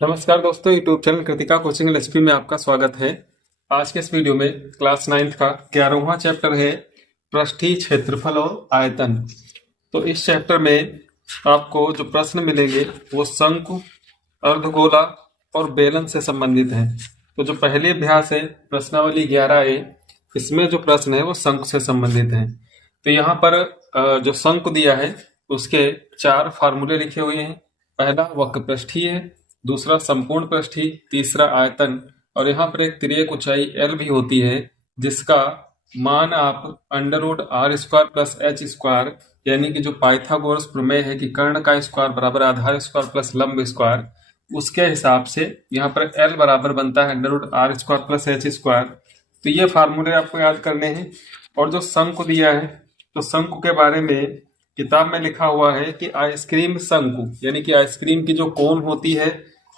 नमस्कार दोस्तों, YouTube channel Kritika coaching LHP में आपका स्वागत है। आज के इस वीडियो में क्लास 9th का 11वां चैप्टर है पृष्ठीय क्षेत्रफल और आयतन। तो इस चैप्टर में आपको जो प्रश्न मिलेंगे वो शंकु, अर्धगोला और बेलन से संबंधित हैं। तो जो पहले अभ्यास है प्रश्नावली 11A, इसमें जो प्रश्न है वो शंकु से संबंधित है। तो यहाँ पर जो शंकु दिया है उसके 4 फार्मूले लिखे हुए हैं। पहला वक्रपृष्ठीय है, दूसरा संपूर्ण पृष्ठीय, तीसरा आयतन, और यहाँ पर एक तिर्यक ऊंचाई एल भी होती है जिसका मान आप √r² प्लस h², यानी कि जो पाइथागोरस प्रमेय है कि कर्ण का स्क्वायर बराबर आधार स्क्वायर प्लस लंब स्क्वायर, उसके हिसाब से यहाँ पर l बराबर बनता है √r² प्लस h²। तो ये फार्मूले आपको याद करने हैं। और जो शंकु दिया है तो शंकु के बारे में किताब में लिखा हुआ है कि आइसक्रीम शंकु, यानी कि आइसक्रीम की जो कोन होती है,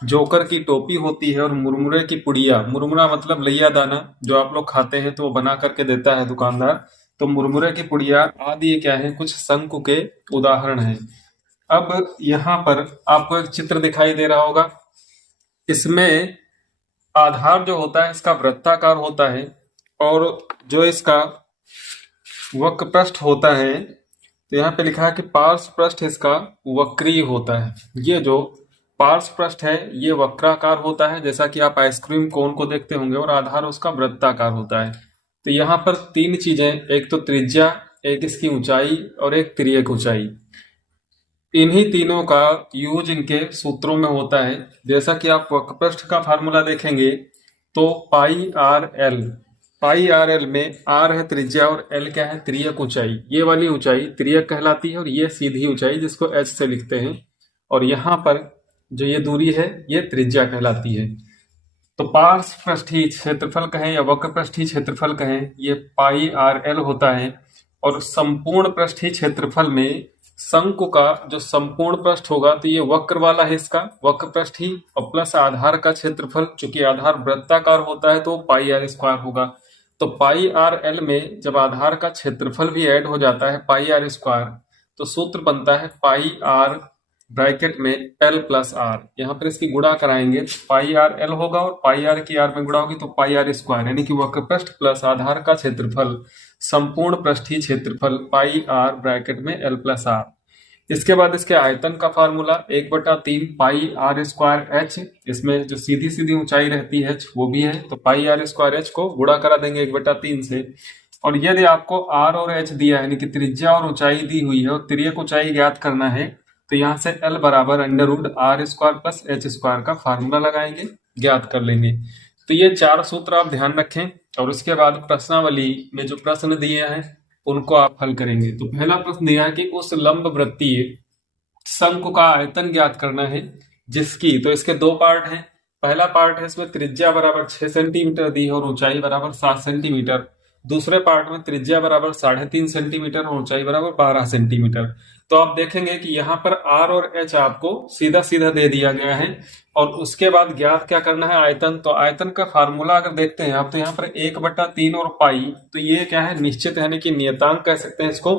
जोकर की टोपी होती है और मुरमुरे की पुड़िया, मुरमुरा मतलब लैया दाना जो आप लोग खाते हैं तो वो बना करके देता है दुकानदार, तो मुरमुरे की पुड़िया आदि ये क्या है, कुछ शंकु के उदाहरण हैं। अब यहाँ पर आपको एक चित्र दिखाई दे रहा होगा। इसमें आधार जो होता है इसका वृत्ताकार होता है और जो इसका वक्रपृष्ठ होता है, तो यहाँ पे लिखा है कि पार्श्व पृष्ठ इसका वक्रीय होता है। ये जो पार्श्व पृष्ठ है ये वक्राकार होता है, जैसा कि आप आइसक्रीम कोन को देखते होंगे, और आधार उसका वृत्ताकार होता है। तो यहाँ पर 3 चीजें, एक तो त्रिज्या, एक इसकी ऊंचाई और एक तिर्यक ऊंचाई। इन्हीं तीनों का यूज इनके सूत्रों में होता है। जैसा कि आप वक्रपृष्ठ का फार्मूला देखेंगे तो पाई आर एल में आर है त्रिज्या और एल क्या है, तिर्यक ऊंचाई। ये वाली ऊंचाई तिर्यक कहलाती है और ये सीधी ऊंचाई जिसको एच से लिखते हैं, और यहाँ पर जो ये दूरी है ये त्रिज्या कहलाती है। तो पार्श्व पृष्ठीय क्षेत्रफल कहें या वक्र पृष्ठीय क्षेत्रफल कहें, ये पाई आर एल होता है। और संपूर्ण पृष्ठीय क्षेत्रफल में शंकु का जो संपूर्ण पृष्ठ होगा तो ये वक्र वाला है, इसका वक्र पृष्ठीय, और प्लस आधार का क्षेत्रफल, चूंकि आधार वृत्ताकार होता है तो पाई आर स्क्वायर होगा। तो पाई आर एल में जब आधार का क्षेत्रफल भी ऐड हो जाता है पाई आर स्क्वायर, तो सूत्र बनता है पाई आर ब्रैकेट में एल प्लस आर। यहाँ पर इसकी गुणा कराएंगे तो पाई आर एल होगा और पाई आर की आर में गुणा होगी तो पाई आर स्क्वायर, यानी कि वक्रपृष्ठ प्लस आधार का क्षेत्रफल, संपूर्ण पृष्ठीय क्षेत्रफल पाई आर ब्रैकेट में एल प्लस आर। इसके बाद इसके आयतन का formula 1/3 pi R square H, इसमें जो सीधी सीधी ऊंचाई रहती है वो भी है, तो पाई आर स्क्वायर एच को गुणा करा देंगे 1/3 से। और यदि आपको आर और एच दिया है, यानी कि त्रिज्या और ऊंचाई दी हुई है और तिर्यक ऊंचाई ज्ञात करना है, तो यहाँ से एल बराबर √r² प्लस h² का फार्मूला लगाएंगे, ज्ञात कर लेंगे। तो ये 4 सूत्र आप ध्यान रखें और उसके बाद प्रश्नावली में जो प्रश्न दिए हैं उनको आप हल करेंगे। तो पहला प्रश्न दिया है कि उस लंब वृत्तीय शंकु का आयतन ज्ञात करना है जिसकी, तो इसके 2 पार्ट हैं। पहला पार्ट है इसमें त्रिज्या बराबर 6 सेंटीमीटर दी है और ऊंचाई बराबर 7 सेंटीमीटर। दूसरे पार्ट में त्रिज्या बराबर 3.5 सेंटीमीटर और ऊंचाई बराबर 12 सेंटीमीटर। तो आप देखेंगे कि यहाँ पर आर और एच आपको सीधा सीधा दे दिया गया है और उसके बाद ज्ञात क्या करना है, आयतन। तो आयतन का फार्मूला अगर देखते हैं आप तो यहाँ पर 1/3 और पाई, तो ये क्या है, निश्चित यानी कि नियतांक कह सकते हैं इसको।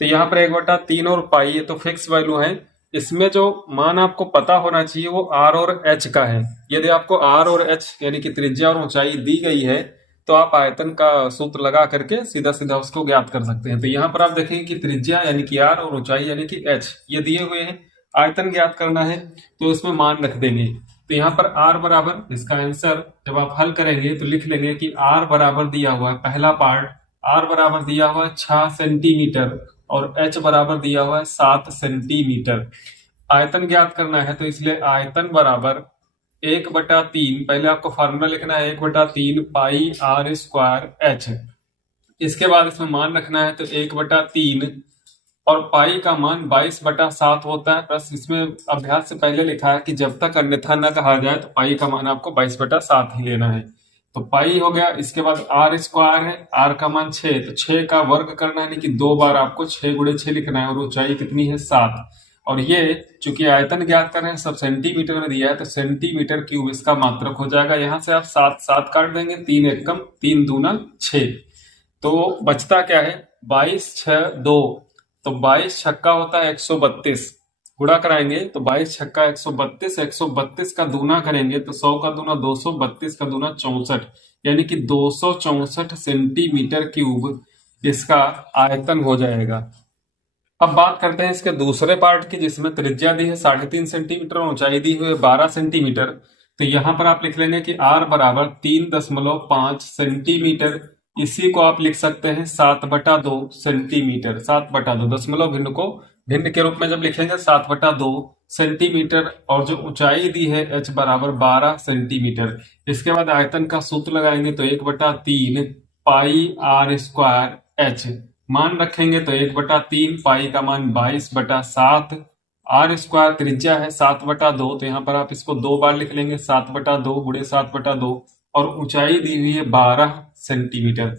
तो यहाँ पर 1/3 और पाई ये तो फिक्स वैल्यू है। इसमें जो मान आपको पता होना चाहिए वो आर और एच का है। यदि आपको आर और एच यानी कि त्रिज्या और ऊंचाई दी गई है तो आप आयतन का सूत्र लगा करके सीधा सीधा उसको ज्ञात कर सकते हैं। तो यहाँ पर आप देखेंगे कि त्रिज्या यानी कि आर और ऊंचाई यानी कि एच ये दिए हुए हैं। आयतन ज्ञात करना है तो इसमें मान रख देंगे। तो यहाँ पर आर बराबर, इसका आंसर जब आप हल करेंगे तो लिख लेंगे कि आर बराबर दिया हुआ है, पहला पार्ट आर बराबर दिया हुआ है 6 सेंटीमीटर और एच बराबर दिया हुआ है 7 सेंटीमीटर। आयतन ज्ञात करना है तो इसलिए आयतन बराबर 1/3, पहले आपको फार्मूला लिखना है 1/3 पाई आर स्क्वायर एच। इसके बाद इसमें मान रखना है तो 1/3 और पाई का मान 22/7 होता है, प्लस इसमें अभ्यास से पहले लिखा है कि जब तक अन्यथा न कहा जाए तो पाई का मान आपको 22/7 ही लेना है। तो पाई हो गया। इसके बाद आर स्क्वायर है, आर का मान 6, तो 6 का वर्ग करना है, यानी कि 2 बार आपको 6 × 6 लिखना है, और ऊंचाई कितनी है 7। और ये चूंकि आयतन ज्ञात कर रहे हैं सब सेंटीमीटर में दिया है तो सेंटीमीटर क्यूब इसका मात्रक हो जाएगा। यहां से आप 7 काट देंगे, 3 1 कम 3 दूना 6, तो बचता क्या है 22 6 2, तो 22 छक्का होता है 132, गुणा कराएंगे तो 22 छक्का 132, 132 का दूना करेंगे तो 100 का दूना 200, 32 का दूना 64, यानी कि 264 सेंटीमीटर क्यूब इसका आयतन हो जाएगा। अब बात करते हैं इसके दूसरे पार्ट की, जिसमें त्रिज्या दी है 3.5 सेंटीमीटर और ऊंचाई दी हुई है 12 सेंटीमीटर। तो यहां पर आप लिख लेंगे कि r बराबर 3.5 सेंटीमीटर। इसी को आप लिख सकते हैं 7/2 सेंटीमीटर। 7/2 दशमलव भिन्न को भिन्न के रूप में जब लिखेंगे 7/2 सेंटीमीटर, और जो ऊंचाई दी है h बराबर 12 सेंटीमीटर। इसके बाद आयतन का सूत्र लगाएंगे तो 1/3 पाई r स्क्वायर h, मान रखेंगे तो 1/3 पाई का मान 22/7, r स्क्वायर त्रिज्या है 7/2, तो यहाँ पर आप इसको 2 बार लिख लेंगे 7/2 गुणे 7/2, और ऊंचाई दी हुई है 12 सेंटीमीटर।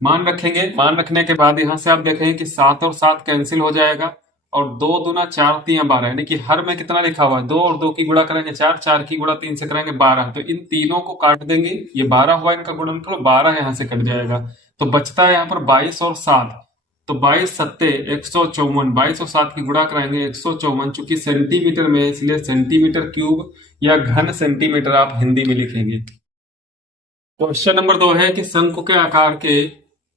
मान रखेंगे, मान रखने के बाद यहाँ से आप देखेंगे कि 7 और 7 कैंसिल हो जाएगा, और 2 दूना 4 3 12, यानी कि हर में कितना लिखा हुआ है 2, और 2 की गुणा करेंगे 4, 4 की गुणा 3 से करेंगे 12, तो इन तीनों को काट देंगे, ये 12 हुआ इनका गुणनफल, 12 यहाँ से कट जाएगा, तो बचता है यहाँ पर 22 और 7, तो 22 सत्ते 154, 22 और 7 की गुणा कराएंगे 154, चूंकि सेंटीमीटर में इसलिए सेंटीमीटर क्यूब या घन सेंटीमीटर आप हिंदी में लिखेंगे। क्वेश्चन नंबर 2 है कि शंकु के आकार के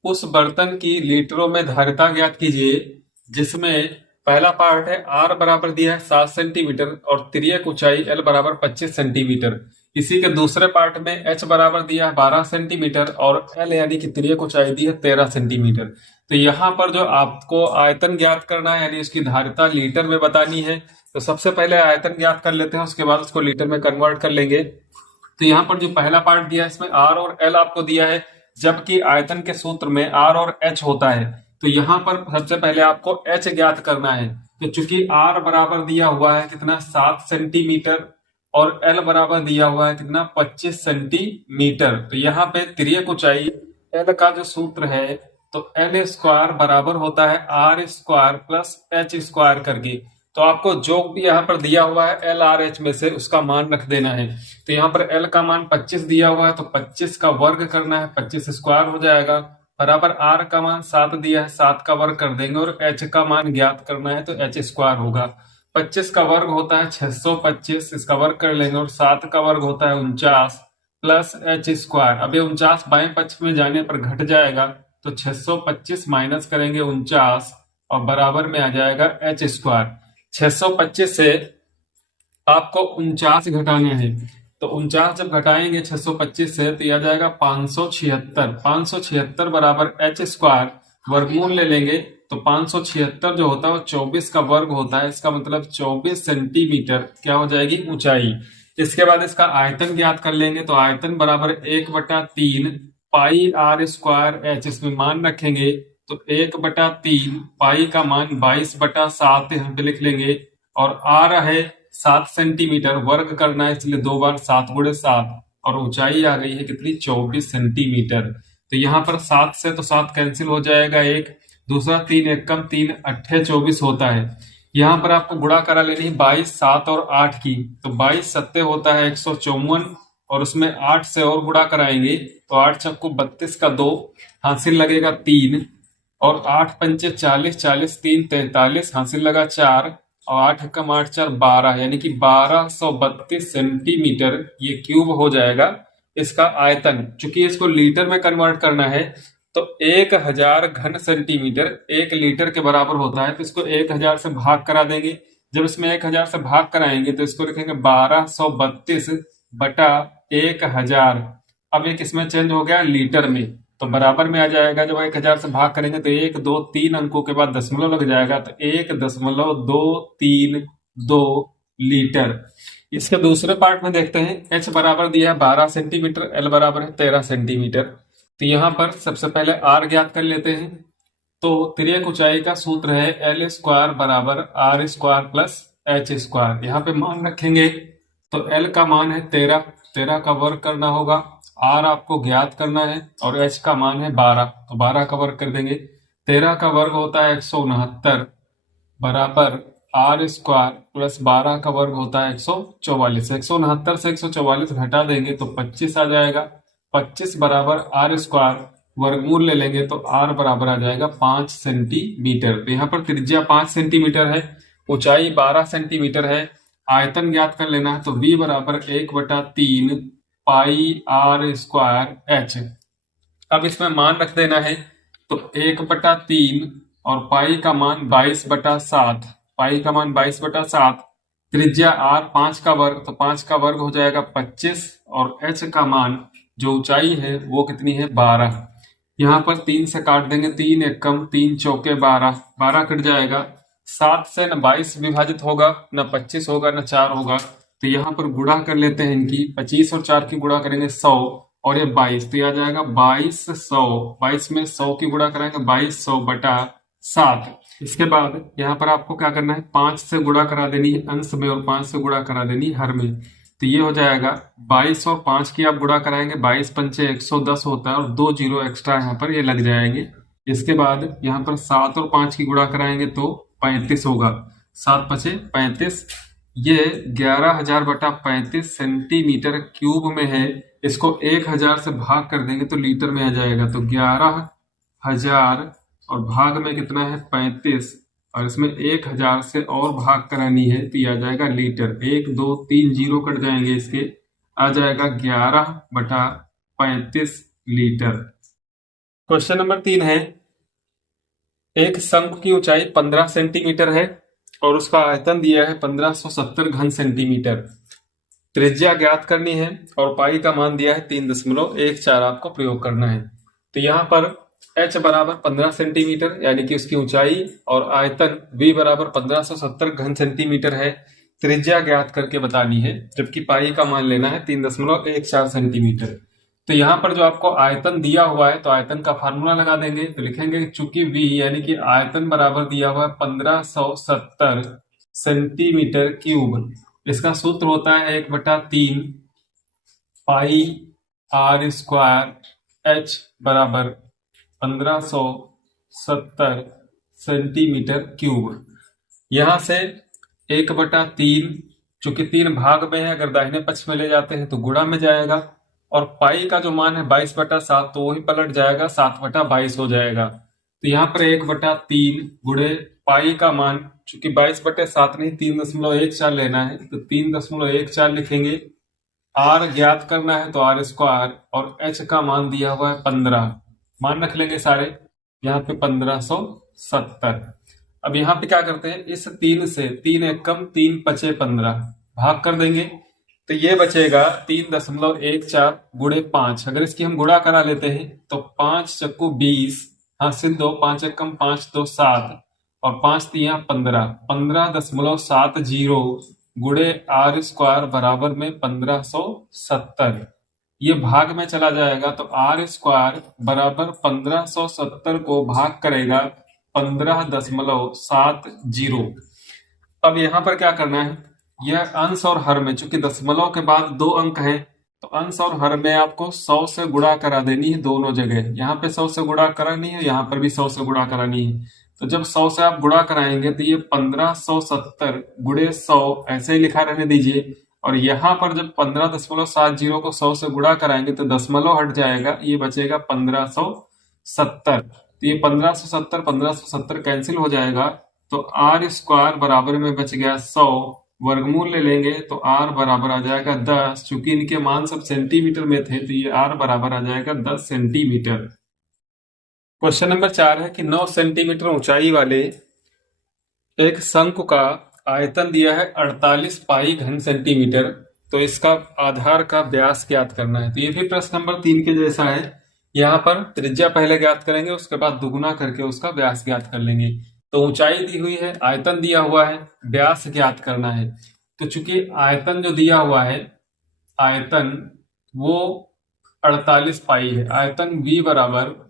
उस बर्तन की लीटरों में धारिता ज्ञात कीजिए जिसमें पहला पार्ट है r बराबर दिया है 7 सेंटीमीटर और तिर्यक ऊंचाई l बराबर 25 सेंटीमीटर। इसी के दूसरे पार्ट में h बराबर दिया है 12 सेंटीमीटर और l यानी कि तिर्यक ऊंचाई दी है 13 सेंटीमीटर। तो यहाँ पर जो आपको आयतन ज्ञात करना है यानी उसकी धारिता लीटर में बतानी है, तो सबसे पहले आयतन ज्ञात कर लेते हैं, उसके बाद उसको लीटर में कन्वर्ट कर लेंगे। तो यहाँ पर जो पहला पार्ट दिया है इसमें r और l आपको दिया है, जबकि आयतन के सूत्र में r और h होता है। तो यहाँ पर सबसे पहले आपको h ज्ञात करना है, तो चूंकि r बराबर दिया हुआ है कितना 7 सेंटीमीटर और l बराबर दिया हुआ है कितना 25 सेंटीमीटर, तो यहाँ पे तिर्यक ऊंचाई l का जो सूत्र है तो l स्क्वायर बराबर होता है r square plus h square करके। तो आपको जो भी यहाँ पर दिया हुआ है एल आर एच में से उसका मान रख देना है। तो यहाँ पर एल का मान 25 दिया हुआ है तो 25 का वर्ग करना है, 25 स्क्वायर हो जाएगा, बराबर आर का मान 7 दिया है 7 का वर्ग कर देंगे, और एच का मान ज्ञात करना है तो एच स्क्वायर होगा। 25 का वर्ग होता है 625, इसका वर्ग कर लेंगे, और 7 का वर्ग होता है 49 प्लस एच स्क्वायर। अब ये 49 बाएं पक्ष में जाने पर घट जाएगा, तो 625 माइनस करेंगे 49 और बराबर में आ जाएगा एच स्क्वायर। 625 से आपको 49 घटाना है, तो 49 जब घटाएंगे 625 से तो यह आ जाएगा 576। 576 बराबर एच स्क्वायर, वर्गमूल ले लेंगे तो 576 जो होता है वो 24 का वर्ग होता है, इसका मतलब 24 सेंटीमीटर क्या हो जाएगी ऊंचाई। इसके बाद इसका आयतन ज्ञात कर लेंगे, तो आयतन बराबर 1/3 पाई आर स्क्वायर एच, इसमें मान रखेंगे तो 1/3 पाई का मान 22/7 यहाँ पे लिख लेंगे, और आर है 7 सेंटीमीटर, वर्ग करना है इसलिए 2 बार 7 गुणे 7, और ऊंचाई आ गई है कितनी 24 सेंटीमीटर। तो यहाँ पर 7 से तो 7 कैंसिल हो जाएगा, एक दूसरा 3 1 कम 3 8 24 होता है। यहाँ पर आपको गुणा करा लेनी है 22 7 और 8 की, तो 22 सत्ते होता है 154, और उसमें 8 से और गुणा कराएंगे तो 8 चक्कू 32 का 2 हासिल लगेगा 3, और 8 पंचे 40, 40 3 43 हासिल लगा 4, और 8 एकम 8 4 12, यानी कि 1232 सेंटीमीटर ये क्यूब हो जाएगा इसका आयतन। चूंकि इसको लीटर में कन्वर्ट करना है तो 1000 घन सेंटीमीटर 1 लीटर के बराबर होता है, तो इसको 1000 से भाग करा देंगे। जब इसमें 1000 से भाग कराएंगे तो इसको लिखेंगे 1232 बटा 1000। अब ये किसमें चेंज हो गया लीटर में, तो बराबर में आ जाएगा। जब 1000 से भाग करेंगे तो 1 2 3 अंकों के बाद दशमलव लग जाएगा, तो 1.232 लीटर। इसके दूसरे पार्ट में देखते हैं, h बराबर दिया है 12 सेंटीमीटर, l बराबर है 13 सेंटीमीटर। तो यहाँ पर सबसे पहले r ज्ञात कर लेते हैं, तो तिर्यक ऊंचाई का सूत्र है l स्क्वायर बराबर r square plus h square. यहाँ पे मान रखेंगे तो l का मान है 13, 13 का वर्ग करना होगा, r आपको ज्ञात करना है, और h का मान है 12, तो 12 का वर्ग कर देंगे। 13 का वर्ग होता है 169 बराबर r स्क्वायर प्लस 12 का वर्ग होता है 144। 169 से 144 घटा देंगे तो 25 आ जाएगा, 25 बराबर r स्क्वायर, वर्गमूल ले लेंगे तो r बराबर आ जाएगा 5 सेंटीमीटर। तो यहाँ पर त्रिज्या 5 सेंटीमीटर है, ऊंचाई 12 सेंटीमीटर है, आयतन ज्ञात कर लेना है, तो V बराबर 1/3 पाई आर स्क्वायर एच। अब इसमें मान रख देना है, तो 1/3 और पाई का मान 22/7, पाई का मान 22/7, त्रिज्या r 5 का वर्ग, तो 5 का वर्ग हो जाएगा 25, और h का मान जो ऊंचाई है वो कितनी है 12। यहाँ पर 3 से काट देंगे, 3 एकम 3 चौके 12, 12 कट जाएगा। 7 से न 22 विभाजित होगा, न 25 होगा, न 4 होगा, तो यहाँ पर गुणा कर लेते हैं इनकी। 25 और 4 की गुणा करेंगे 100, और ये 22, तो यह आ जाएगा 2200। 22 में 100 की गुणा कराएंगे 2200/7। इसके बाद यहाँ पर आपको क्या करना है, 5 से गुणा करा देनी है अंश में, और 5 से गुणा करा देनी है हर में, तो ये हो जाएगा 22 और 5 की आप गुणा कराएंगे, 22 पंचे 110 होता है, और 2 जीरो एक्स्ट्रा यहाँ पर ये लग जाएंगे। इसके बाद यहाँ पर 7 और 5 की गुणा कराएंगे तो 35 होगा, 7 पचे 35, ये 11,000/35 सेंटीमीटर क्यूब में है। इसको 1000 से भाग कर देंगे तो लीटर में आ जाएगा, तो 11,000 और भाग में कितना है 35, और इसमें 1000 से और भाग करानी है तो ये आ जाएगा लीटर। 1 2 3 जीरो कट जाएंगे इसके, आ जाएगा 11/35 लीटर। क्वेश्चन नंबर 3 है, एक शंकु की ऊंचाई 15 सेंटीमीटर है और उसका आयतन दिया है 1570 घन सेंटीमीटर। त्रिज्या ज्ञात करनी है और पाई का मान दिया है 3.14, आपको प्रयोग करना है। तो यहाँ पर h बराबर 15 सेंटीमीटर यानी कि उसकी ऊंचाई, और आयतन v बराबर 1570 घन सेंटीमीटर है। त्रिज्या ज्ञात करके बतानी है, जबकि पाई का मान लेना है 3.14 सेंटीमीटर। तो यहाँ पर जो आपको आयतन दिया हुआ है, तो आयतन का फार्मूला लगा देंगे, तो लिखेंगे चूंकि v यानी कि आयतन बराबर दिया हुआ है 1570 सेंटीमीटर क्यूब, इसका सूत्र होता है 1/3 पाई आर स्क्वायर एच बराबर 1570 सेंटीमीटर क्यूब। यहां से 1/3, चूंकि 3 भाग में है, अगर दाहिने पक्ष में ले जाते हैं तो गुणा में जाएगा, और पाई का जो मान है 22/7, तो वही पलट जाएगा 7/22 हो जाएगा। तो यहाँ पर 1/3 गुणे पाई का मान, चूंकि 22/7 नहीं 3.14 लेना है, तो 3.14 लिखेंगे। आर ज्ञात करना है तो आर स्क्वायर, और एच का मान दिया हुआ है 15, मान रख लेंगे सारे, यहाँ पे 1570। अब यहाँ पे क्या करते हैं, इस 3 से 3 एकम 3 पचे 15 भाग कर देंगे, तो ये बचेगा 3.14 गुणे 5। अगर इसकी हम गुणा करा लेते हैं तो 5 चक्कू 20, हासिल 2, 5 एकम 5 2 7, और 5 तिया 15, 15.70 गुणे आर स्क्वायर बराबर में 1570। ये भाग में चला जाएगा, तो आर स्क्वायर बराबर 1570 को भाग करेगा 15.70। अब यहाँ पर क्या करना है, यह अंश और हर में, चूंकि दशमलव के बाद 2 अंक है, तो अंश और हर में आपको 100 से गुणा करा देनी है दोनों जगह। यहाँ पे 100 से गुणा करानी है, यहाँ पर भी 100 से गुणा करानी है। तो जब 100 से आप गुणा कराएंगे तो ये 1570 गुणे 100 ऐसे ही लिखा रहने दीजिए, और यहाँ पर जब 15.70 को 100 से गुणा कराएंगे तो दशमलव हट जाएगा, ये बचेगा 1570। तो ये 1570 कैंसिल हो जाएगा, तो आर स्क्वायर बराबर में बच गया 100, वर्गमूल ले लेंगे तो आर बराबर आ जाएगा 10। चूंकि इनके मान सब सेंटीमीटर में थे, तो ये आर बराबर आ जाएगा 10 सेंटीमीटर। क्वेश्चन नंबर 4 है कि 9 सेंटीमीटर ऊंचाई वाले एक शंकु का आयतन दिया है 48 पाई घन सेंटीमीटर, तो इसका आधार का व्यास ज्ञात करना है। तो ये भी प्रश्न नंबर 3 के जैसा है। यहाँ पर त्रिज्या पहले ज्ञात करेंगे, उसके बाद दुगुना करके उसका व्यास ज्ञात कर लेंगे। तो ऊंचाई दी हुई है, आयतन दिया हुआ है, व्यास ज्ञात करना है। तो चूंकि आयतन जो दिया हुआ है, आयतन वो 48 पाई है, आयतन v बराबर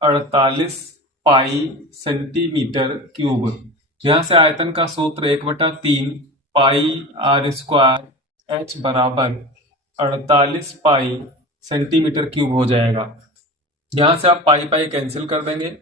48 पाई सेंटीमीटर क्यूब। यहां से आयतन का सूत्र 1/3 पाई आर स्क्वायर एच बराबर 48 पाई सेंटीमीटर क्यूब हो जाएगा। यहां से आप पाई पाई कैंसिल कर देंगे।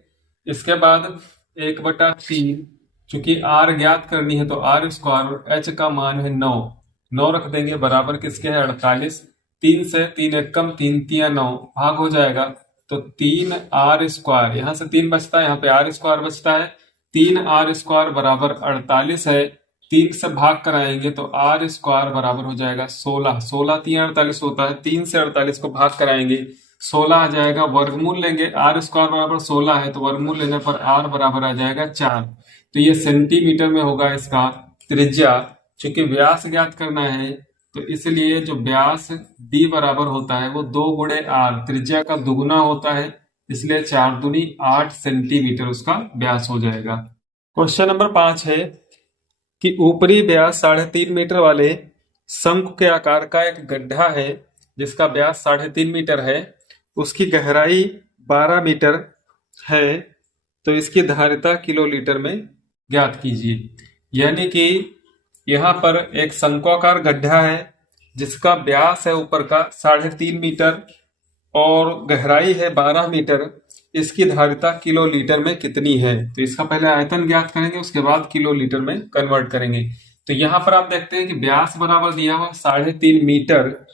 इसके बाद 1/3, चूंकि आर ज्ञात करनी है तो आर स्क्वायर और एच का मान है 9 रख देंगे, बराबर किसके है 48। 3 से 3 एकम 3 तिया 9 भाग हो जाएगा, तो 3 आर स्क्वायर, यहाँ से 3 बचता है, यहाँ पे आर स्क्वायर बचता है, 3r² बराबर 48 है। 3 से भाग कराएंगे तो r² बराबर हो जाएगा 16। 16 3 48 होता है, 3 से 48 को भाग कराएंगे 16 आ जाएगा। वर्गमूल लेंगे, r² बराबर 16 है तो वर्गमूल लेने पर r बराबर आ जाएगा 4। तो ये सेंटीमीटर में होगा इसका त्रिज्या। चूंकि व्यास ज्ञात करना है तो इसलिए जो व्यास d बराबर होता है वो 2 गुणे r, त्रिज्या का दुगुना होता है, इसलिए 4 दूनी 8 सेंटीमीटर उसका व्यास हो जाएगा। क्वेश्चन नंबर 5 है कि ऊपरी व्यास 3.5 मीटर वाले शंकु के आकार का एक गड्ढा है जिसका व्यास 3.5 मीटर है, उसकी गहराई 12 मीटर है, तो इसकी धारिता किलोलीटर में ज्ञात कीजिए। यानी कि यहाँ पर एक शंक्वाकार गड्ढा है जिसका व्यास है ऊपर का 3.5 मीटर और गहराई है 12 मीटर, इसकी धारिता किलोलीटर में कितनी है। तो इसका पहले आयतन ज्ञात करेंगे, उसके बाद किलोलीटर में कन्वर्ट करेंगे। तो यहाँ पर आप देखते हैं कि व्यास बराबर दिया हुआ 3.5 मीटर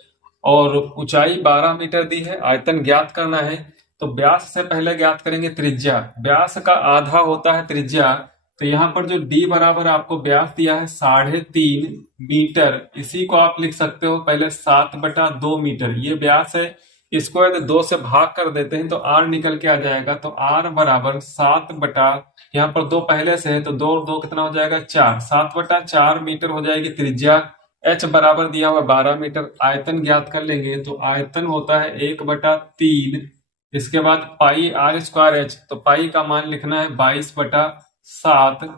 और ऊंचाई 12 मीटर दी है। आयतन ज्ञात करना है तो व्यास से पहले ज्ञात करेंगे त्रिज्या। व्यास का आधा होता है त्रिज्या, तो यहाँ पर जो d बराबर आपको व्यास दिया है 3.5 मीटर, इसी को आप लिख सकते हो पहले 7/2 मीटर, ये व्यास है। इसको यदि 2 से भाग कर देते हैं तो r निकल के आ जाएगा, तो r बराबर 7 यहाँ पर 2 पहले से है तो 2 और 2 कितना हो जाएगा 4, 7/4 मीटर हो जाएगी त्रिज्या। h बराबर दिया हुआ 12 मीटर। आयतन ज्ञात कर लेंगे तो आयतन होता है 1/3। इसके बाद पाई r²h, तो पाई का मान लिखना है 22/7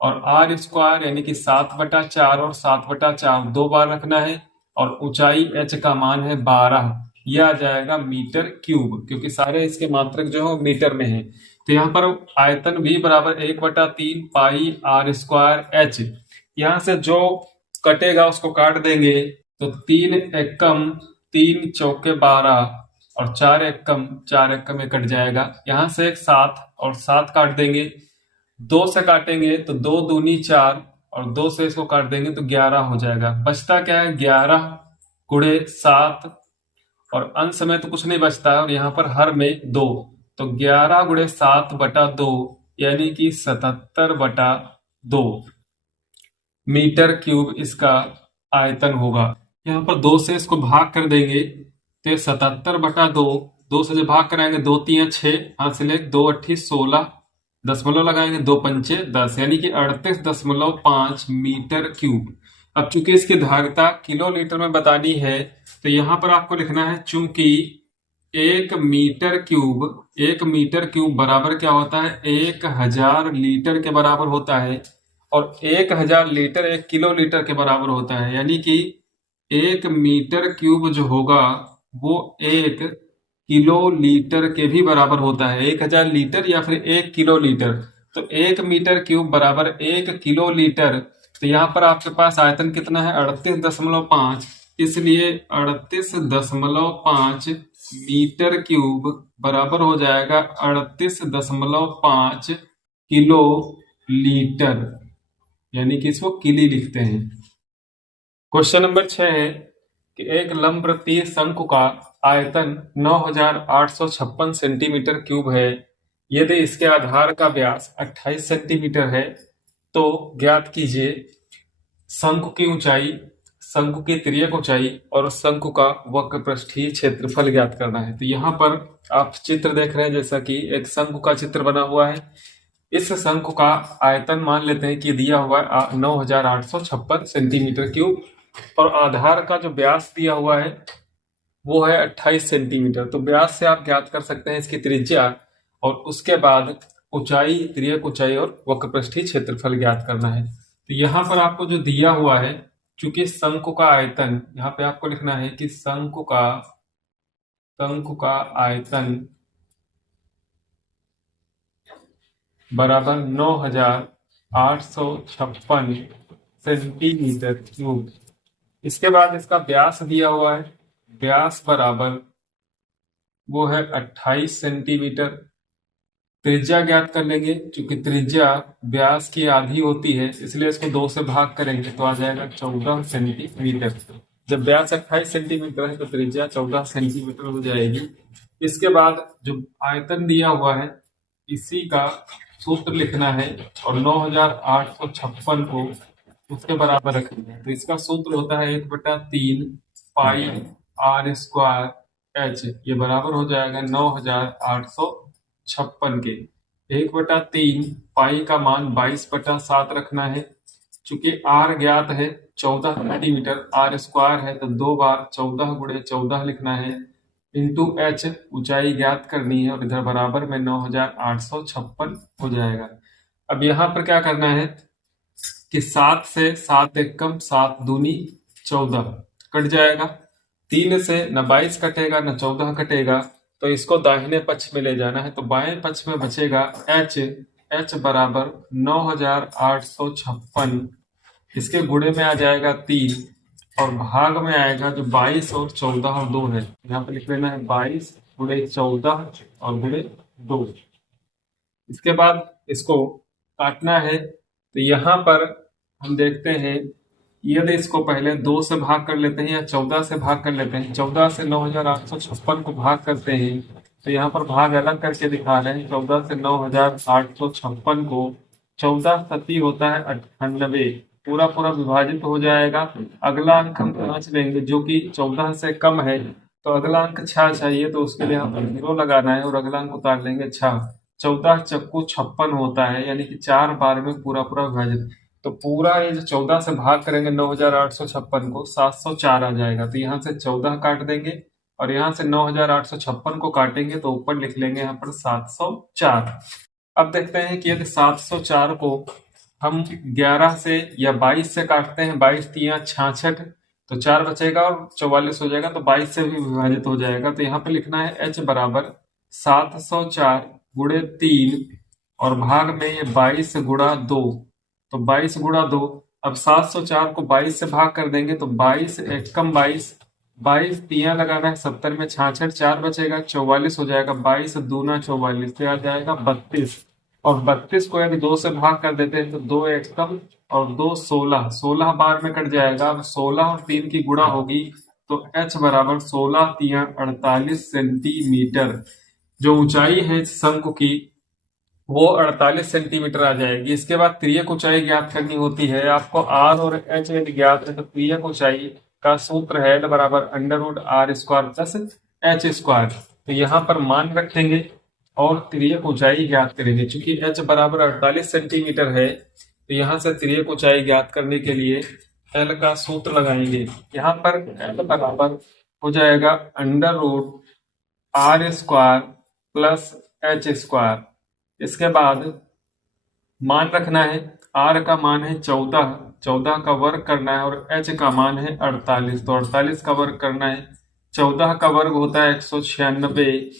और r² यानी कि 7/4 और 7/4 2 बार रखना है और ऊंचाई h का मान है 12, यह आ जाएगा मीटर क्यूब, क्योंकि सारे इसके मात्रक जो है मीटर में है। तो यहाँ पर आयतन v बराबर 1/3 पाई r²h। यहाँ से जो कटेगा उसको काट देंगे तो 3 एकम 3 चौके 12 और 4 एकम 4 एकम में कट जाएगा। यहाँ से एक 7 और 7 काट देंगे, 2 से काटेंगे तो 2 दूनी 4 और 2 से इसको काट देंगे तो 11 हो जाएगा। बचता क्या है 11 गुणे 7 और अंश में तो कुछ नहीं बचता है और यहाँ पर हर में 2, तो 11 गुणे 7/2 यानी कि 77/2 मीटर क्यूब इसका आयतन होगा। यहाँ पर 2 से इसको भाग कर देंगे तो ये 77/2, 2 से जब भाग कराएंगे 2 3 6, हाथ से ले 2 8 16, दशमलव लगाएंगे 2 पंचे 10 यानी कि 38.5 मीटर क्यूब। अब चूंकि इसकी धारिता किलोलीटर में बतानी है तो यहाँ पर आपको लिखना है चूंकि 1 मीटर क्यूब बराबर क्या होता है 1000 लीटर के बराबर होता है और 1000 लीटर 1 किलोलीटर के बराबर होता है, यानी कि 1 मीटर क्यूब जो होगा वो 1 किलोलीटर के भी बराबर होता है। 1000 लीटर या फिर 1 किलोलीटर, तो 1 मीटर क्यूब बराबर 1 किलोलीटर। तो यहाँ पर आपके पास आयतन कितना है 38.5, इसलिए 38.5 मीटर क्यूब बराबर हो जाएगा 38.5 किलो लीटर, यानी कि इसको किली लिखते हैं। क्वेश्चन नंबर 6 है कि एक लंबवृत्तीय शंकु का आयतन 9856 सेंटीमीटर क्यूब है। यदि इसके आधार का व्यास 28 सेंटीमीटर है तो ज्ञात कीजिए शंकु की ऊंचाई, शंकु की तिर्यक ऊंचाई और शंकु का वक्रपृष्ठीय क्षेत्रफल ज्ञात करना है। तो यहाँ पर आप चित्र देख रहे हैं जैसा कि एक शंकु का चित्र बना हुआ है। इस शंकु का आयतन मान लेते हैं कि दिया हुआ है 9856 सेंटीमीटर क्यूब और आधार का जो व्यास दिया हुआ है वो है 28 सेंटीमीटर। तो व्यास से आप ज्ञात कर सकते हैं इसकी त्रिज्या और उसके बाद ऊंचाई, तिर्यक ऊंचाई और वक्रपृष्ठीय क्षेत्रफल ज्ञात करना है। तो यहाँ पर आपको जो दिया हुआ है, चूंकि शंकु का आयतन, यहाँ पे आपको लिखना है कि शंकु का आयतन बराबर 9856 सेंटीमीटर क्यूब। इसके बाद इसका व्यास दिया हुआ है, व्यास बराबर वो है 28 सेंटीमीटर। त्रिज्या ज्ञात कर लेंगे, क्योंकि त्रिज्या व्यास की आधी होती है इसलिए इसको 2 से भाग करेंगे तो आ जाएगा 14 सेंटीमीटर। जब व्यास 28 सेंटीमीटर है तो त्रिज्या 14 सेंटीमीटर हो जाएगी। इसके बाद जो आयतन दिया हुआ है इसी का सूत्र लिखना है और 9856 को उसके बराबर रखना है। तो इसका सूत्र होता है 1/3 पाई आर स्क्वायर एच, ये बराबर हो जाएगा 9856 के। 1/3 पाई का मान 22/7 रखना है। चूंकि आर ज्ञात है 14 सेंटीमीटर, आर स्क्वायर है तो 2 बार 14 गुणे 14 लिखना है, इंटू एच ऊंचाई ज्ञात करनी है और इधर बराबर में 9856 हो जाएगा। अब यहाँ पर क्या करना है कि 7 से 7 एक कम, 7 दूनी 14 कट जाएगा। 3 से न 22 कटेगा न 14 कटेगा, तो इसको दाहिने पक्ष में ले जाना है। तो बाएं पक्ष में बचेगा एच बराबर 9856, इसके गुणे में आ जाएगा 3 और भाग में आएगा जो 22 और 14 और 2 है, यहाँ पे लिख लेना है 22 गुणे 14 और गुणे 2। इसके बाद इसको काटना है। तो यहाँ पर हम देखते हैं, यदि इसको पहले 2 से भाग कर लेते हैं या 14 से भाग कर लेते हैं, 14 से 9856 को भाग करते हैं, तो यहाँ पर भाग अलग करके दिखा रहे हैं। 14 से 9856 को 14 सती होता है 98, पूरा पूरा विभाजित हो जाएगा। अगला अंक हम 5 लेंगे जो कि 14 से कम है, तो अगला अंक 6 चाहिए, तो उसके लिए हम 0 लगाना है और अगला अंक उतार लेंगे 6। 14 चक्कू 56 होता है, यानी कि 4 बार में पूरा पूरा विभाजित। तो पूरा ये जो 14 से भाग करेंगे 9856 को, 704 आ जाएगा। तो यहाँ से 14 काट देंगे और यहाँ से 9856 को काटेंगे, तो ऊपर लिख लेंगे यहाँ पर 704। अब देखते हैं कि यदि 704 को हम 11 से या 22 से काटते हैं, 22 तिया 66, तो 4 बचेगा और 44 हो जाएगा, तो 22 से भी विभाजित हो जाएगा। तो यहाँ पे लिखना है h बराबर 704 गुणे 3 और भाग में ये 22 गुणा 2, तो 22 गुणा 2। अब 704 को 22 से भाग कर देंगे, तो 22 एकम 22, 22 तिया लगाना है 70 में 66, 4 बचेगा 44 हो जाएगा, 22 दूना 44 से आ जाएगा 32। और 32 को यदि 2 से भाग कर देते हैं तो 2 एकम और 2 16, 16 बार में कट जाएगा। अब 16 और 3 की गुणा होगी, तो h बराबर 16 तिया 48 सेंटीमीटर। जो ऊंचाई है इस शंकु की वो 48 सेंटीमीटर आ जाएगी। इसके बाद त्रियक ऊंचाई ज्ञात करनी होती है। आपको आर और एच यदि ज्ञात है तो त्रियक ऊंचाई का सूत्र है L बराबर √r square plus H square. तो यहाँ पर मान रखेंगे और त्रियक ऊंचाई ज्ञात करेंगे। चूंकि h बराबर 48 सेंटीमीटर है, तो यहाँ से त्रियक ऊंचाई ज्ञात करने के लिए L का सूत्र लगाएंगे। यहाँ पर L बराबर हो जाएगा √r square plus H square. इसके बाद मान रखना है, r का मान है 14, 14 का वर्ग करना है और h का मान है 48, तो 48 का वर्ग करना है। 14 का वर्ग होता है 196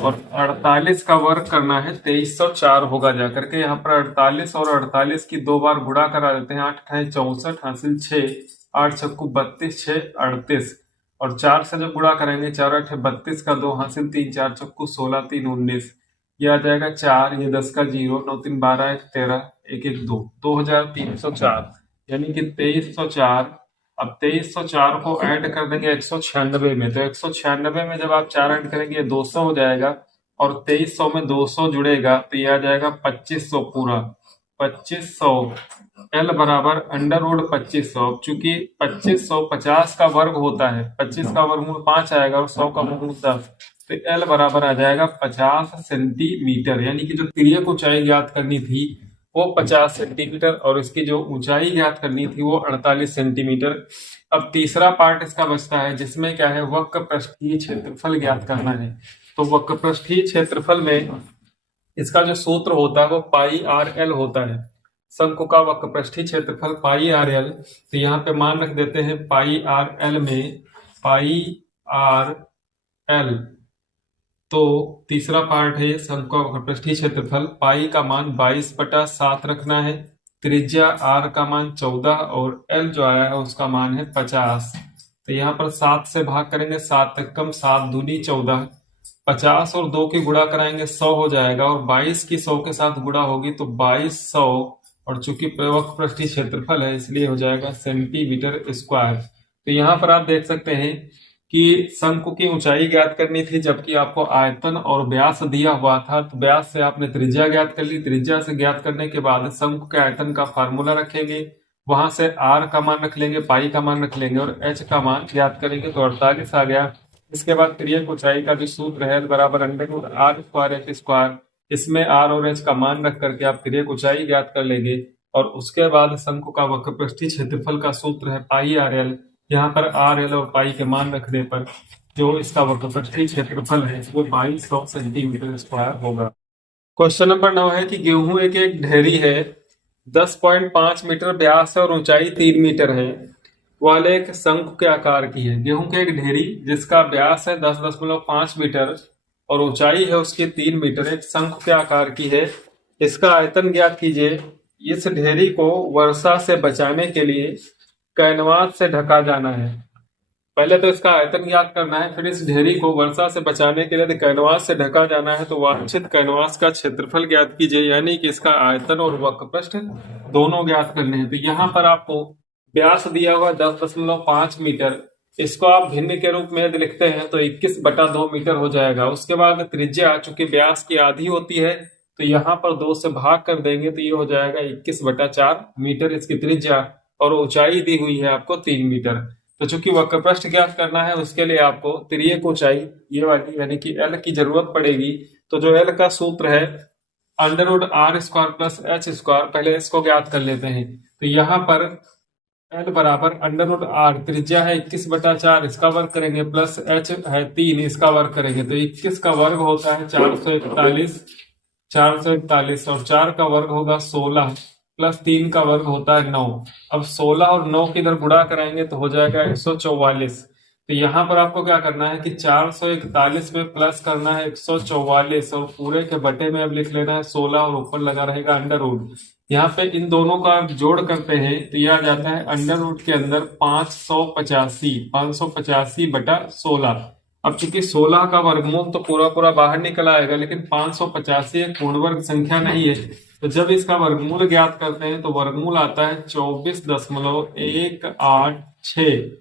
और 48 का वर्ग करना है 2304 होगा जाकर के। यहाँ पर 48 और 48 की 2 बार गुणा करा देते हैं। 8 है 64 हासिल 6, 8 छक्कू 32, 6 38 और 4 से जो गुणा करेंगे 4 8 है 32 का 2 हासिल 3, 4 छक्कू 16, 3 19, ये आ जाएगा 4, ये 10 का 0, 9 3 12, 1 13, 1 1 2, 2304 यानी कि 2304। अब 2304 को ऐड कर देंगे 196 में, तो 196 में जब आप 4 ऐड करेंगे ये 200 हो जाएगा और 2300 में 200 जुड़ेगा तो ये आ जाएगा 2500 पूरा। 2500 L बराबर √2500। चूंकि 2500 50 का वर्ग होता है, 25 का वर्गमूल 5 आएगा और 100 का वर्गमूल 10, तो L बराबर आ जाएगा 50 सेंटीमीटर। यानी कि जो तिर्यक ऊंचाई ज्ञात करनी थी वो 50 सेंटीमीटर और इसकी जो ऊंचाई ज्ञात करनी थी वो 48 सेंटीमीटर। अब तीसरा पार्ट इसका बचता है जिसमें क्या है, वक्र पृष्ठीय क्षेत्रफल ज्ञात करना है। तो वक्र पृष्ठीय क्षेत्रफल में इसका जो सूत्र होता है वो πr_l होता है। शंकु का वक्र पृष्ठीय क्षेत्रफल πr_l, तो यहाँ पे मान रख देते हैं πr_l में πr_l। तो तीसरा पार्ट है शंकु का वक्र पृष्ठीय क्षेत्रफल। पाई का मान 22/7 रखना है, त्रिज्या r का मान 14 और l जो आया है उसका मान है 50। तो यहाँ पर 7 से भाग करेंगे, 7 तक कम, 7 दूनी 14, 50 और 2 की गुणा कराएंगे 100 हो जाएगा और 22 की 100 के साथ गुणा होगी तो 2200 और चूंकि वक्र पृष्ठीय क्षेत्रफल है इसलिए हो जाएगा सेंटीमीटर स्क्वायर। तो यहाँ पर आप देख सकते हैं कि शंकु की ऊंचाई ज्ञात करनी थी, जबकि आपको आयतन और व्यास दिया हुआ था। तो व्यास से आपने त्रिज्या ज्ञात कर ली, त्रिज्या से ज्ञात करने के बाद शंकु के आयतन का फार्मूला रखेंगे, वहां से आर का मान रख लेंगे, पाई का मान रख लेंगे और एच का मान ज्ञात करेंगे, तो 48 आ गया। इसके बाद तिर्यक ऊंचाई का जो सूत्र है बराबर under R square H square, इसमें आर और एच का मान रख करके आप तिर्यक ऊंचाई ज्ञात कर लेंगे। और उसके बाद शंकु का वक्रपृष्ठीय क्षेत्रफल का सूत्र है पाई आर एल। यहाँ पर आर एल और पाई के मान रखने पर जो इसका वक्रपृष्ठीय क्षेत्रफल है वो 2200 सेंटीमीटर स्क्वायर होगा। क्वेश्चन नंबर 9 है कि गेहूं एक ढेरी है, 10.5 मीटर व्यास है और ऊंचाई 3 मीटर है, वाले एक शंकु के आकार की है। गेहूं की एक ढेरी जिसका व्यास है 10.5 मीटर और ऊंचाई है उसकी 3 मीटर, एक शंकु के आकार की है। इसका आयतन ज्ञात कीजिए। इस ढेरी को वर्षा से बचाने के लिए कैनवास से ढका जाना है। पहले तो इसका आयतन ज्ञात करना है, फिर इस ढेरी को वर्षा से बचाने के लिए कैनवास से ढका जाना है। तो वांछित कैनवास का क्षेत्रफल ज्ञात कीजिए, यानी कि इसका आयतन और वक्रपृष्ठ दोनों ज्ञात करने हैं। तो यहाँ पर आपको व्यास दिया हुआ 10.5 मीटर, इसको आप भिन्न के रूप में यदि लिखते हैं तो 21/2 मीटर हो जाएगा। उसके बाद त्रिज्या चूंकि व्यास की आधी होती है तो यहाँ पर 2 से भाग कर देंगे तो ये हो जाएगा 21/4 मीटर इसकी त्रिज्या, और ऊंचाई दी हुई है आपको 3 मीटर। तो चूंकि वक्रपृष्ठ ज्ञात करना है उसके लिए आपको तिर्यक ऊंचाई ये वाली यानी कि एल की जरूरत पड़ेगी। तो जो एल का सूत्र है √r square plus H square, पहले इसको ज्ञात कर लेते हैं। तो यहाँ पर एल बराबर √r, त्रिज्या है 21/4, इसका वर्ग करेंगे, प्लस एच है 3, इसका वर्ग करेंगे। तो 21 का वर्ग होता है 441 और 4 का वर्ग होगा 16 प्लस 3 का वर्ग होता है 9। अब 16 और 9 की इधर गुणा कराएंगे तो हो जाएगा 144। तो यहाँ पर आपको क्या करना है कि 441 में प्लस करना है 144 और पूरे के बटे में अब लिख लेना है 16 और ऊपर लगा रहेगा √। यहाँ पे इन दोनों का आप जोड़ करते हैं तो यह आ जाता है √, के अंदर 585/16। अब चूंकि 16 का वर्गमूल तो पूरा पूरा बाहर निकल आएगा, लेकिन 585 एक पूर्ण वर्ग संख्या नहीं है। तो जब इसका वर्गमूल ज्ञात करते हैं तो वर्गमूल आता है 24.186।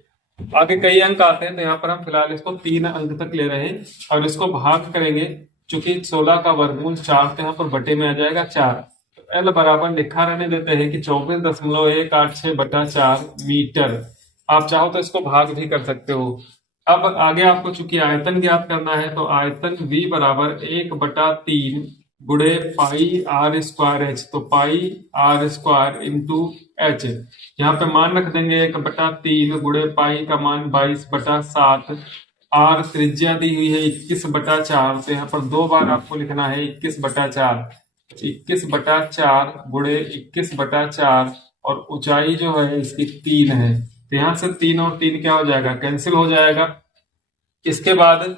आगे कई अंक आते हैं तो यहाँ पर हम फिलहाल इसको 3 अंक तक ले रहे हैं और इसको भाग करेंगे। चूंकि 16 का वर्गमूल 4 तो यहाँ पर बटे में आ जाएगा 4। तो एल बराबर लिखा रहने देते हैं कि 24.186/4 मीटर। आप चाहो तो इसको भाग भी कर सकते हो। अब आगे आपको चूंकि आयतन ज्ञात करना है तो आयतन V बराबर 1/3 गुणे पाई आर स्क्वायर एच। तो pi R square into H, यहाँ पे मान रख देंगे 1/3 गुणे पाई का मान 22/7। आर त्रिज्या दी हुई है 21/4, तो यहाँ पर 2 बार आपको लिखना है 21/4। 21/4 गुणे 21/4 और ऊंचाई जो है इसकी 3 है। तो यहाँ से 3 और 3 क्या हो जाएगा, कैंसिल हो जाएगा। इसके बाद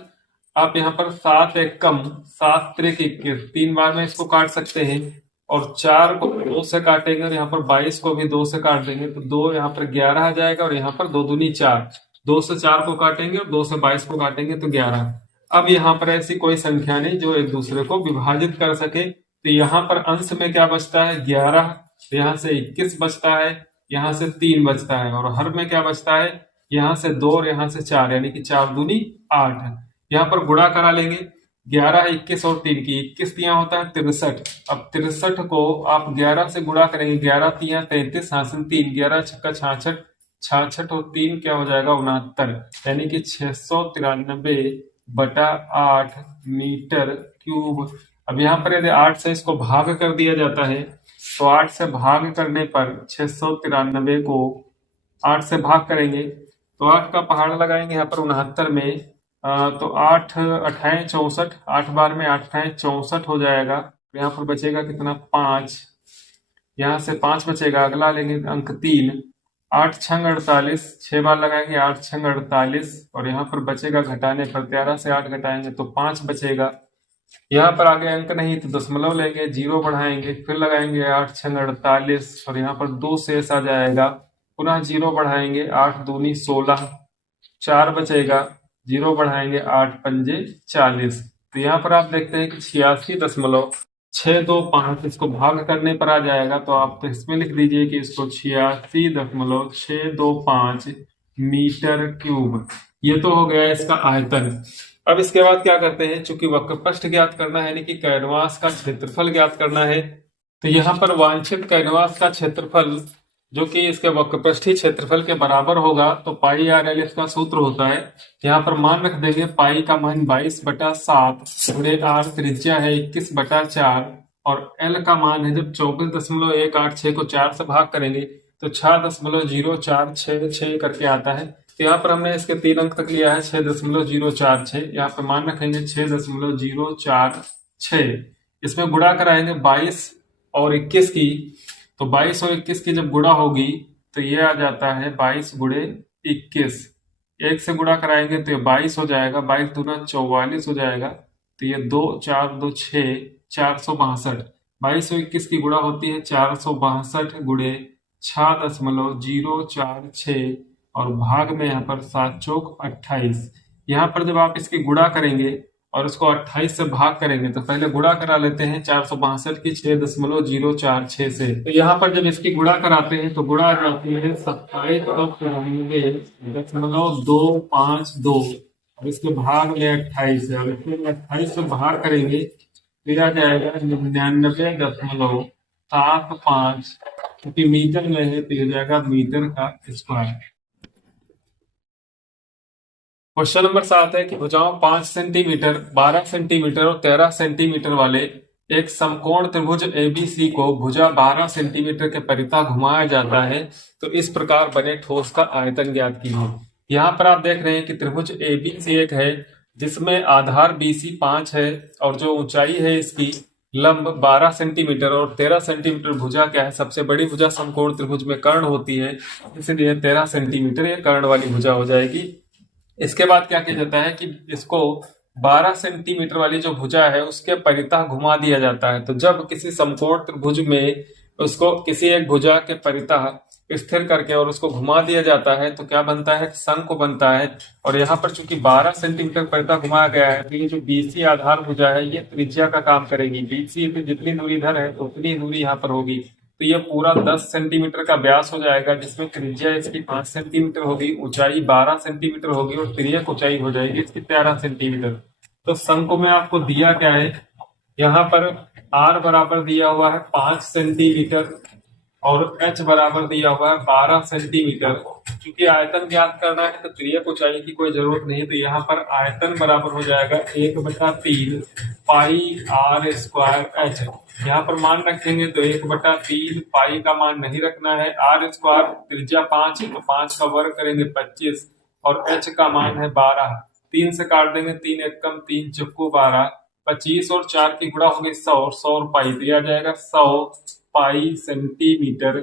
आप यहाँ पर 7 एक कम 7 3 21, 3 बार में इसको काट सकते हैं और 4 को 2 से काटेंगे और यहाँ पर 22 को भी 2 से काट देंगे तो 2 यहाँ पर 11 आ जाएगा और यहाँ पर 2 दूनी 4, 2 से 4 को काटेंगे और 2 से 22 को काटेंगे तो 11। अब यहाँ पर ऐसी कोई संख्या नहीं जो एक दूसरे को विभाजित कर सके। तो यहाँ पर अंश में क्या बचता है 11, तो यहाँ से 21 बचता है, यहाँ से 3 बचता है और हर में क्या बचता है यहाँ से 2 और यहाँ से 4, यानी कि 4 दूनी 8 है। यहाँ पर गुणा करा लेंगे 11 21 और 3 की, 21 तिया होता है 63। अब 63 को आप 11 से गुणा करेंगे, 11 तिया 33, हासिल 3, 11 छक्का 66, 66 और 3 क्या हो जाएगा 69, यानी कि 693/8 मीटर क्यूब। अब यहाँ पर यदि 8 से इसको भाग कर दिया जाता है तो 8 से भाग करने पर 693 को 8 से भाग करेंगे तो 8 का पहाड़ लगाएंगे यहाँ पर 69 में। तो 8 8 64, 8 बार में 8 64 हो जाएगा। यहाँ पर बचेगा कितना 5, यहाँ से 5 बचेगा। अगला लेंगे अंक 3, 8 छंग 48, 6 बार लगाएंगे 8 छंग 48 और यहाँ पर बचेगा घटाने पर 13 से 8 घटाएंगे तो 5 बचेगा। यहाँ पर आगे अंक नहीं तो दशमलव लेंगे, 0 बढ़ाएंगे, फिर लगाएंगे 8 छंग 48 और यहाँ पर 2 शेष आ जाएगा, पुनः 0 बढ़ाएंगे, 8 दूनी 16, 4 बचेगा, 0 बढ़ाएंगे, 8 पंजे 40। तो यहाँ पर आप देखते हैं कि 86.625 इसको भाग करने पर आ जाएगा। तो आप तो इसमें लिख दीजिए कि इसको 86.625 मीटर क्यूब। ये तो हो गया इसका आयतन। अब इसके बाद क्या करते हैं, चूंकि वक्रपृष्ठ ज्ञात करना है यानी कि कैनवास का क्षेत्रफल ज्ञात करना है, तो यहाँ पर वांछित कैनवास का क्षेत्रफल जो कि इसके वक्रपृष्ठीय क्षेत्रफल के बराबर होगा, तो पाई आर एल इसका सूत्र होता है। यहाँ पर मान रख देंगे, पाई का मान 22/7 गुणे आर त्रिज्या है 21/4 और एल का मान है, जब 24.186 को 4 से भाग करेंगे तो 6.0466 करके आता है। तो यहाँ पर हमने इसके 3 अंक तक लिया है 6.046। यहाँ पर मान रखेंगे 6.046। इसमें गुणा कराएंगे 22 और 21 की, तो 22 और 21 की जब गुणा होगी तो ये आ जाता है 22 गुणे 21। एक से गुणा कराएंगे तो ये 22 हो जाएगा, 22 दूना 44 हो जाएगा, तो ये 2 4 2 6 462। 22 और 21 की गुणा होती है 462 गुणे 6.046 और भाग में यहाँ पर 7 चौक 28। यहाँ पर जब आप इसकी गुणा करेंगे और उसको 28 से भाग करेंगे तो पहले गुणा करा लेते हैं 462 की 6.046 से। तो यहाँ पर जब इसकी गुणा कराते हैं तो गुणा आ जाती है 27.252 और इसके भाग में 28 है। अब इसमें 28 से भाग करेंगे तो आ जाएगा 99.75, क्योंकि मीटर में है तो हो जाएगा मीटर का स्क्वायर। क्वेश्चन नंबर 7 है कि भुजाओं 5 सेंटीमीटर, 12 सेंटीमीटर और 13 सेंटीमीटर वाले एक समकोण त्रिभुज एबीसी को भुजा 12 सेंटीमीटर के परितः घुमाया जाता है, तो इस प्रकार बने ठोस का आयतन ज्ञात कीजिए। यहाँ पर आप देख रहे हैं कि त्रिभुज एबीसी एक है जिसमें आधार बीसी 5 है और जो ऊंचाई है इसकी लंब 12 सेंटीमीटर और 13 सेंटीमीटर। भुजा क्या है, सबसे बड़ी भुजा समकोण त्रिभुज में कर्ण होती है, इसलिए 13 सेंटीमीटर ये कर्ण वाली भुजा हो जाएगी। इसके बाद क्या किया जाता है कि इसको 12 सेंटीमीटर वाली जो भुजा है उसके परितः घुमा दिया जाता है। तो जब किसी समकोण त्रिभुज में उसको किसी एक भुजा के परितः स्थिर करके और उसको घुमा दिया जाता है तो क्या बनता है, शंक बनता है। और यहाँ पर चूंकि 12 सेंटीमीटर परितः घुमाया गया है तो ये जो बीसी आधार भुजा है ये त्रिज्या का काम करेगी। बीसी पे जितनी दूरी इधर है उतनी दूरी यहाँ पर होगी, तो ये पूरा 10 सेंटीमीटर का व्यास हो जाएगा, जिसमें त्रिज्या इसकी 5 सेंटीमीटर होगी, ऊंचाई 12 सेंटीमीटर होगी और तिर्यक ऊंचाई हो जाएगी इसकी 13 सेंटीमीटर। तो शंक में आपको दिया क्या है, यहाँ पर r बराबर दिया हुआ है 5 सेंटीमीटर और h बराबर दिया हुआ है 12 सेंटीमीटर। क्योंकि आयतन ज्ञात करना है तो तिर्यक ऊंचाई की कोई जरूरत नहीं, तो यहाँ पर आयतन बराबर हो जाएगा 1/3 पाई आर स्क्वायर एच। यहाँ पर मान रखेंगे तो 1/3 पाई का मान नहीं रखना है, आर स्क्वायर त्रिज्या 5 है तो 5 का वर्ग करेंगे 25 और एच का मान है 12। 3 से काट देंगे, 3 एकम 3 चक्कू 12, 25 और 4 की गुणा होगी 100 और 100 और पाई, तो यह आ जाएगा 100 पाई सेंटीमीटर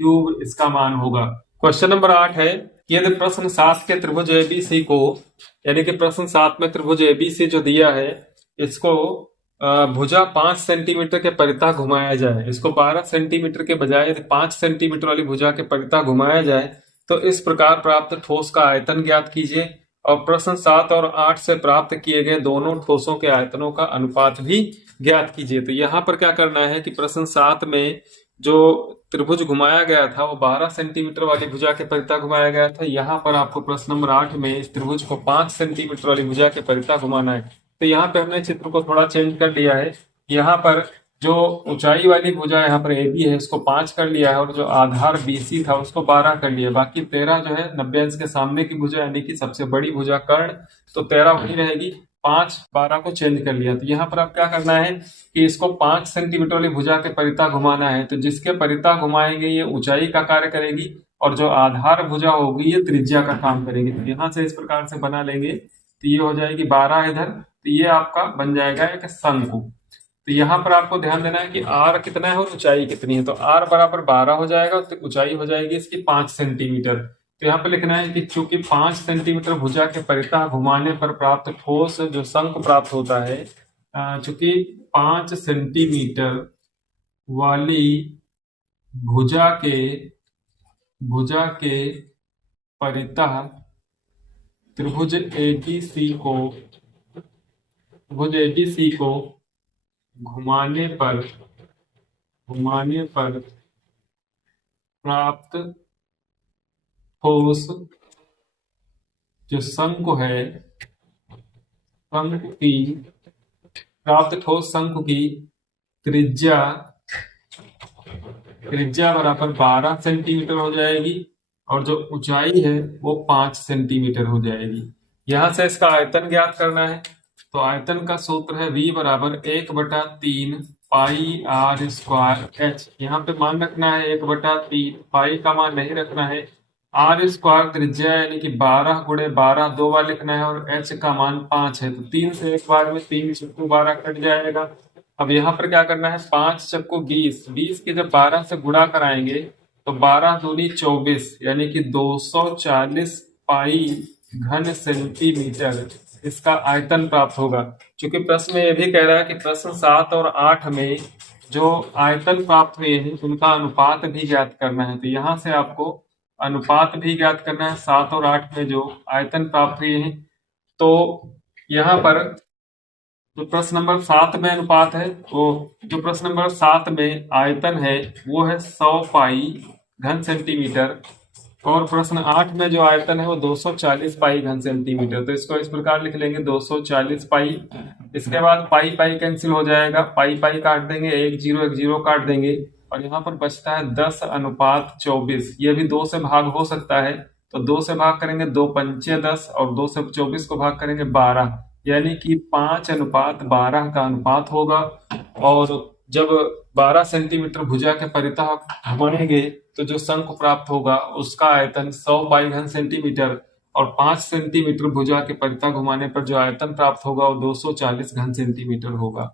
क्यूब इसका मान होगा। क्वेश्चन नंबर 8 है कि यदि प्रश्न 7 के त्रिभुज एबीसी को, यानी कि प्रश्न 7 में त्रिभुज एबीसी जो दिया है इसको भुजा 5 सेंटीमीटर के परितः घुमाया जाए, इसको 12 सेंटीमीटर के बजाय यदि 5 सेंटीमीटर वाली भुजा के परितः घुमाया जाए तो इस प्रकार प्राप्त ठोस का आयतन ज्ञात कीजिए और प्रश्न 7 और 8 से प्राप्त किए गए दोनों ठोसों के आयतनों का अनुपात भी ज्ञात कीजिए। तो यहाँ पर क्या करना है कि प्रश्न 7 में जो त्रिभुज घुमाया गया था वो 12 सेंटीमीटर वाली भुजा के परितः घुमाया गया था। यहाँ पर आपको प्रश्न नंबर 8 में इस त्रिभुज को 5 सेंटीमीटर वाली भुजा के परितः घुमाना है। तो यहाँ पे हमने चित्र को थोड़ा चेंज कर लिया है, यहाँ पर जो ऊंचाई वाली भुजा यहाँ पर AB है उसको 5 कर लिया है और जो आधार BC था उसको 12 कर लिया, बाकी 13 जो है 90 अंश के सामने की भुजा यानी कि सबसे बड़ी भुजा कर्ण, तो 13 वही रहेगी, 5 12 को चेंज कर लिया। तो यहाँ पर आप क्या करना है कि इसको 5 सेंटीमीटर वाली भुजा के परितः घुमाना है, तो जिसके परितः घुमाएंगे ये ऊंचाई का कार्य करेगी और जो आधार भुजा होगी ये त्रिज्या का काम करेगी। तो यहाँ से इस प्रकार से बना लेंगे तो ये हो जाएगी 12 इधर, तो ये आपका बन जाएगा एक शंकु। तो यहाँ पर आपको ध्यान देना है कि r कितना है और ऊंचाई कितनी है, तो r बराबर 12 हो जाएगा तो ऊंचाई हो जाएगी इसकी 5 सेंटीमीटर। तो यहाँ पे लिखना है कि चूंकि 5 सेंटीमीटर भुजा के परितः घुमाने पर प्राप्त ठोस जो शंकु प्राप्त होता है, चूंकि 5 सेंटीमीटर वाली भुजा के परितः त्रिभुज एबीसी को घुमाने पर प्राप्त ठोस जो शंकु है, शंकु की प्राप्त ठोस शंकु की त्रिज्या त्रिज्या बराबर 12 सेंटीमीटर हो जाएगी और जो ऊंचाई है वो 5 सेंटीमीटर हो जाएगी। यहां से इसका आयतन ज्ञात करना है, तो आयतन का सूत्र है V बराबर 1/3 पाई आर स्क्वायर एच। यहाँ पे मान रखना है 1/3, पाई का मान नहीं रखना है। आर स्क्वायर त्रिज्या यानी कि 12 गुणे 12 दो बार लिखना है और एच का मान 5 है, तो 3 से एक बार में 3 चक्कू 12 कट जाएगा। अब यहाँ पर क्या करना है, 5 चक्कू 20, 20 के जब 12 से गुणा कराएंगे तो 12 दूनी 24 यानी कि 240 पाई घन सेंटीमीटर इसका आयतन प्राप्त होगा। क्योंकि प्रश्न में यह भी कह रहा है कि प्रश्न 7 और 8 में जो आयतन प्राप्त हुए हैं उनका अनुपात भी ज्ञात करना है, तो यहाँ से आपको अनुपात भी ज्ञात करना है। 7 और 8 में जो आयतन प्राप्त हुए हैं, तो यहाँ पर जो प्रश्न नंबर 7 में अनुपात है, वो जो प्रश्न नंबर 7 में आयतन है वो है 100 पाई घन सेंटीमीटर, और प्रश्न 8 में जो आयतन है वो 240 पाई घन सेंटीमीटर। तो इसको इस प्रकार लिख लेंगे 240 पाई। इसके बाद पाई पाई कैंसिल हो जाएगा, पाई पाई काट देंगे, एक जीरो काट देंगे और यहाँ पर बचता है 10/24। ये भी 2 से भाग हो सकता है, तो 2 से भाग करेंगे 2 पंचे 10 और 2 से 24 को भाग करेंगे 12, यानी कि 5/12 का अनुपात होगा। और जब 12 सेंटीमीटर भुजा के परितः घुमाएंगे तो जो शंकु प्राप्त होगा उसका आयतन 100 पाई घन सेंटीमीटर और 5 सेंटीमीटर भुजा के परितः घुमाने पर जो आयतन प्राप्त होगा वो 240 घन सेंटीमीटर होगा।